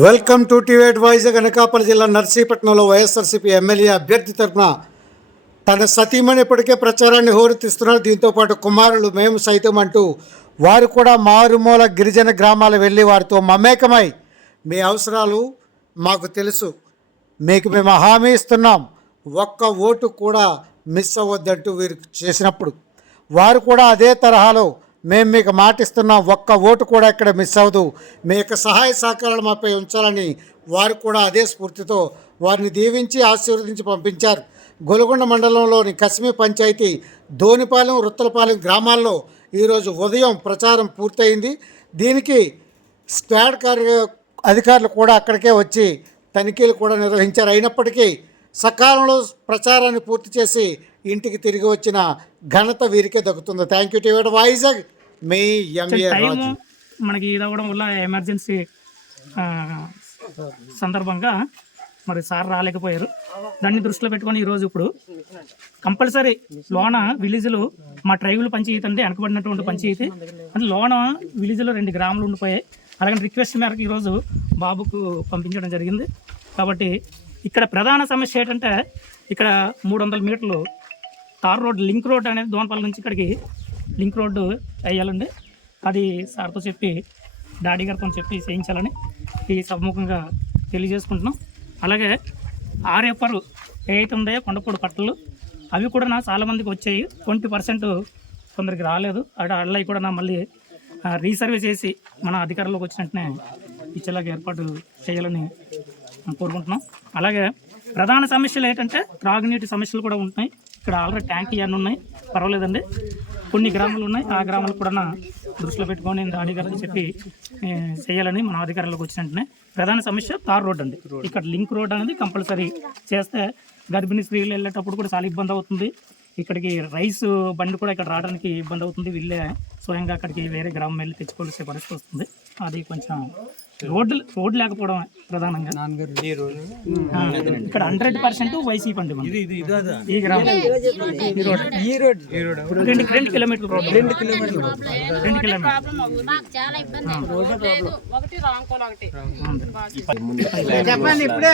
Welcome to TV voice Anakapalli జిల్లా నర్సీపట్నంలో YSRCP MLA అభ్యర్థి తరఫున తన సతీమణి ఇప్పటికే ప్రచారాన్ని హోరెత్తిస్తున్నారు. దీంతో పాటు కుమారులు మేము సైతం అంటూ వారు కూడా మారుమూల గిరిజన గ్రామాలు వెళ్ళి వారితో మమేకమై మీ అవసరాలు మాకు తెలుసు. మీకు మేము హామీ ఇస్తున్నాం. ఒక్క ఓటు కూడా మిస్ అవ్వద్దంటూ వీరు చేసినప్పుడు. వారు కూడా అదే తరహాలో మేము మీకు మాటిస్తున్నాం ఒక్క ఓటు కూడా ఇక్కడ మిస్ అవ్వదు. మీ యొక్క సహాయ సహకారాలు మాపై ఉంచాలని వారు కూడా అదే స్ఫూర్తితో వారిని దీవించి ఆశీర్వదించి పంపించారు. గొలగొండ మండలంలోని కసిమి పంచాయతీ ధోనిపాలెం రుత్తలపాలెం గ్రామాల్లో ఈరోజు ఉదయం ప్రచారం పూర్తయింది. దీనికి స్క్వాడ్ కార్య అధికారులు కూడా అక్కడికే వచ్చి తనిఖీలు కూడా నిర్వహించారు. అయినప్పటికీ సకాలంలో ప్రచారాన్ని పూర్తి చేసి ఇంటికి తిరిగి వచ్చిన ఘనత వీరికే దక్కుతుంది. Thank you TV Vizag. మీ ఎంఏ టైము రాజు. మనకి ఇది అవ్వడం వల్ల ఎమర్జెన్సీ సందర్భంగా మరి సార్ రాలేకపోయారు. దాన్ని దృష్టిలో పెట్టుకొని ఈరోజు ఇప్పుడు కంపల్సరీ లోన విలేజ్లో మా ట్రైబుల్ పంచాయతీ అంటే వెనకబడినటువంటి పంచాయతీ. అంటే లోన విలేజ్లో రెండు గ్రాములు ఉండిపోయాయి. అలాగే రిక్వెస్ట్ మేరకు ఈరోజు బాబుకు పంపించడం జరిగింది. కాబట్టి ఇక్కడ ప్రధాన సమస్య ఏంటంటే ఇక్కడ మూడు వందల మీటర్లు తార్ రోడ్ లింక్ రోడ్ అనేది దోనపల్లి నుంచి ఇక్కడికి లింక్ రోడ్డు వేయాలండి. అది సార్తో చెప్పి డాడీ గారితో చెప్పి చేయించాలని ఈ సభముఖంగా తెలియజేసుకుంటున్నాం. అలాగే ఆర్ఎఫ్ఆర్ ఏవైతే ఉన్నాయో కొండపూడి పట్టలు అవి కూడా నా చాలామందికి వచ్చాయి. ట్వంటీ పర్సెంట్ కొందరికి రాలేదు. అక్కడ అళ్ళవి కూడా నా మళ్ళీ రీసర్వే చేసి మన అధికారంలోకి వచ్చిన వెంటనే ఇచ్చేలాగా ఏర్పాటు చేయాలని కోరుకుంటున్నాం. అలాగే ప్రధాన సమస్యలు ఏంటంటే త్రాగునీటి సమస్యలు కూడా ఉంటున్నాయి. ఇక్కడ ఆల్రెడీ ట్యాంక్ ఇవన్నీ ఉన్నాయి. పర్వాలేదండి. కొన్ని గ్రామాలు ఉన్నాయి. ఆ గ్రామాలు కూడా దృష్టిలో పెట్టుకొని అధికారులకు చెప్పి చేయాలని మన అధికారులకు వచ్చిన వెంటనే. ప్రధాన సమస్య తార్ రోడ్ అండి. ఇక్కడ లింక్ రోడ్ అనేది కంపల్సరీ చేస్తే గర్భిణీ స్త్రీలు వెళ్ళేటప్పుడు కూడా చాలా ఇబ్బంది అవుతుంది. ఇక్కడికి రైస్ బండి కూడా ఇక్కడ రావడానికి ఇబ్బంది అవుతుంది. వీళ్ళే స్వయంగా అక్కడికి వేరే గ్రామం వెళ్ళి తెచ్చుకోవాల్సిన పరిస్థితి వస్తుంది. అది కొంచెం రోడ్డు రోడ్ లేకపోవడం ప్రధానంగా. ఇక్కడ హండ్రెడ్ పర్సెంట్ వైసీపీ అండి. ఈ గ్రామం. ఈ రోడ్ రెండు. రెండు. కిలోమీటర్ల రోడ్ రెండు కిలోమీటర్లు రెండు కిలోమీటర్లు. ప్రాబ్లం అవుతుంది. మాకు చాలా ఇబ్బంది అవుతుంది లేదు ఒకటి రాంగ్ కోల్ ఒకటి చెప్పండి ఇప్పుడే